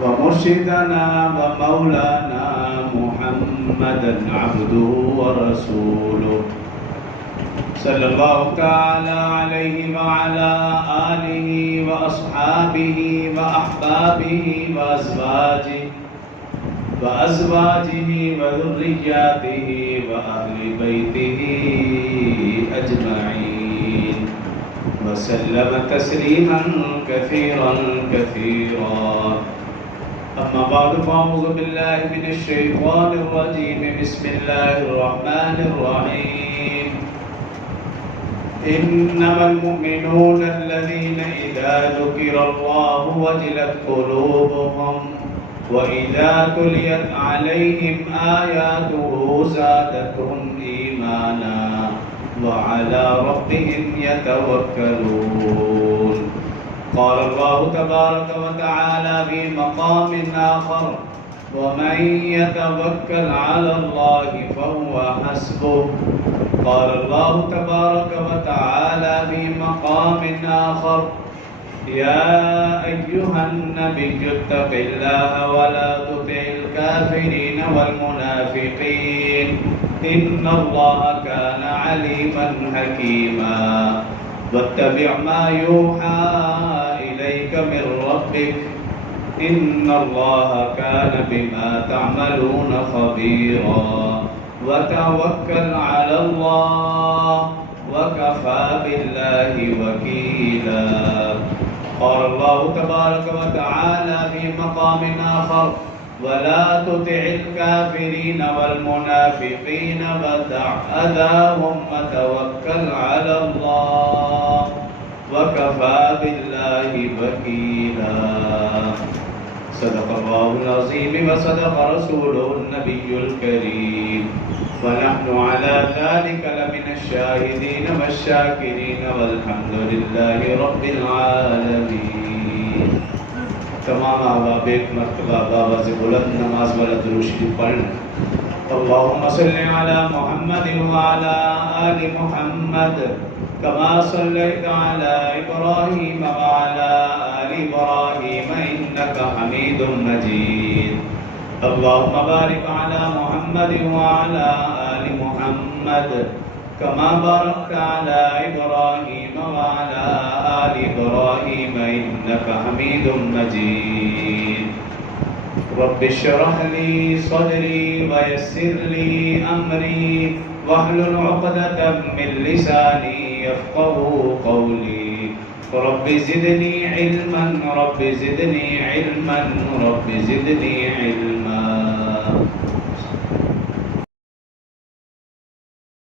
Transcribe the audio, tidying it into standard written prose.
ومرشدنا ومولانا محمدا عبده ورسوله صلى الله تعالى عليه وعلى آله وأصحابه وأحبابه وأزواجه وذرياته وأهل بيته أجمعين وسلم تسليما كثيرا أما بعد فأعوذ بالله من الشيطان الرجيم بسم الله الرحمن الرحيم إنما المؤمنون الذين إذا ذكر الله وجلت قلوبهم وإذا تليت عليهم آياته زادتهم إيمانا وعلى ربهم يتوكلون. قال الله تبارك وتعالى في مقام آخر ومن يتوكل على الله فهو حسبه. قال الله تبارك وتعالى في مقام آخر يا أيها النبي اتق الله ولا تطع الكافرين والمنافقين إن الله كان عليما حكيما واتبع ما يوحى إليك من ربك إن الله كان بما تعملون خبيرا وتوكل على الله وكفى بالله وكيلا. قال الله تبارك وتعالى في مقام آخر ولا تطع الكافرين والمنافقين ودع أذاهم وتوكل على الله وكفى بالله وكيلا. صدق الله العظيم وصدق رسوله النبي الكريم ونحن على ذلك لمن الشاهدين والشاكرين والحمد لله رب العالمين. तमाम आबाब एक मरतबा बाबा से बुलंद नमाज वाला दुरूद शरीफ पढ़ना। अल्लाहुम्मा सल्लि अला मुहम्मद व अला आलि मुहम्मद कमा सल्लैता अला इब्राहीम व अला आलि इब्राहीम इन्नका हमीदुम मजीद। अल्लाहुम्मा बारिक अला मुहम्मद व अला आलि मुहम्मद कमा बारकता अला इब्राहीम व अला आलि इब्राहीम इन्नका हमीदुम मजीद। रब्बि इश्रह ली सदरी वयस्सिर ली अमरी वहलुल उक़दतम मिन लिसानी यफ़क़हू क़ौली। रब्बि ज़िदनी इल्मन रब्बि ज़िदनी इल्मन रब्बि ज़िदनी इल्मा।